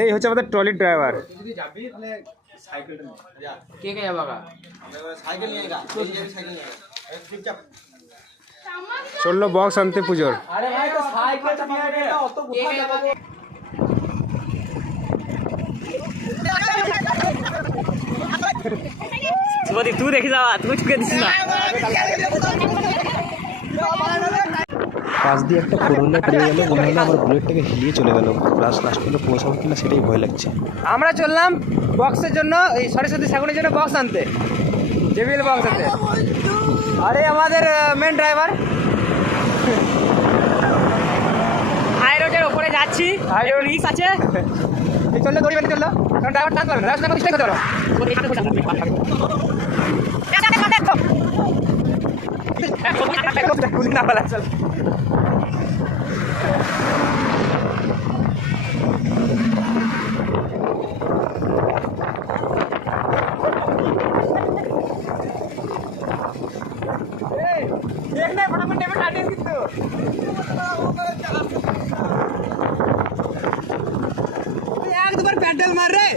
এই হচ্ছে আমাদের ট্রলি ড্রাইভার। চললো বক্স আনতে পুজোর। তুই দেখি যাওয়া, তুমি চুকে দিস না। পাশ দিয়ে একটা ফোর হুইলার পেরিয়ে গেল, মনে হলো আমার বুলেটটাকে হিলিয়ে চলে গেল। লাস্ট পর্যন্ত পৌঁছাবো কিনা সেটাই ভয় লাগছে। আমরা চললাম বক্সের জন্য, এই সরস্বতী ঠাকুরের জন্য বক্স আনতে, জেবিএল বক্স আনতে। আরে আমাদের মেন ড্রাইভার হাই রোডের ওপরে যাচ্ছি, হাই রোড রিক্স আছে, চললে দড়ি বেঁধে চললো, কারণ ড্রাইভার টানতে পারবে না, রাস্তা স্টে করতে পারো। না বলা চল। पैडल मार रहे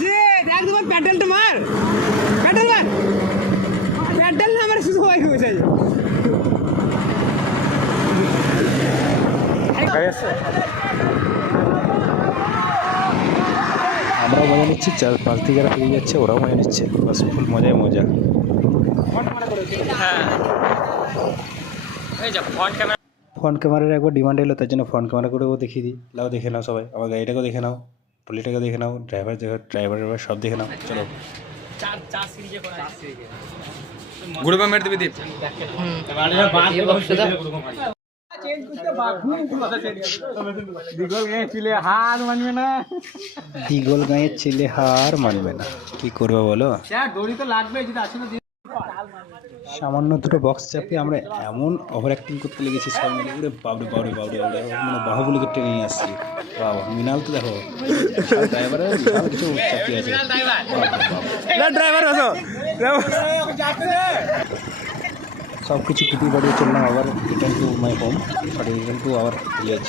जी, एक दो बार पैडल तो मार, पैडल मार, पैडल ना हमारे सुसु होएगा वैसे ही। আমরাও মজা নিচ্ছি, পাশ থেকে যারা পেয়ে যাচ্ছে ওরাও মজা নিচ্ছে, বাস ফুল মজাই মজা। ফ্রন্ট ক্যামেরার একবার ডিমান্ড এলো, তার জন্য ফ্রন্ট ক্যামেরা করেও দেখিয়ে দিই। লাও দেখে নাও সবাই, আমার গাড়িটাকেও দেখে নাও, ট্রলিটাকে দেখে নাও, ড্রাইভার সব দেখে নাও। চলো গুড়বা মেরে দিবি দীপ। দিগল গায়ে ছিলে হার মানবে না, দিগল গাঁয়ের ছেলে হার মানবে না, কি করবো বলো। দড়ি তো লাগবে, যদি আসে না সামান্য দুটো বক্স চাপিয়ে আমরা এমন ওভার অ্যাক্টিং করতে লেগেছি সব মিলে, উড়ে বাবরে বাবরে বাবরে বাবরে, মানে বাহুবলীকে টেনে নিয়ে আসছি। বাবা মৃণাল তো দেখো, ড্রাইভারের বিশাল কিছু চাপিয়ে আছে। ড্রাইভার সব কিছু কিটি বাড়িয়ে চললাম আবার return to my home, sorry return to our village.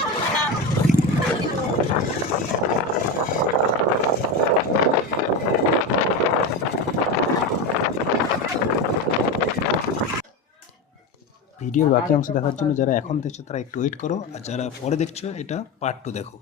ভিডিওর বাকি অংশ দেখার জন্য যারা এখন দেখছো তারা একটু ওয়েট করো, আর যারা পরে দেখছো এটা পার্ট 2 দেখো।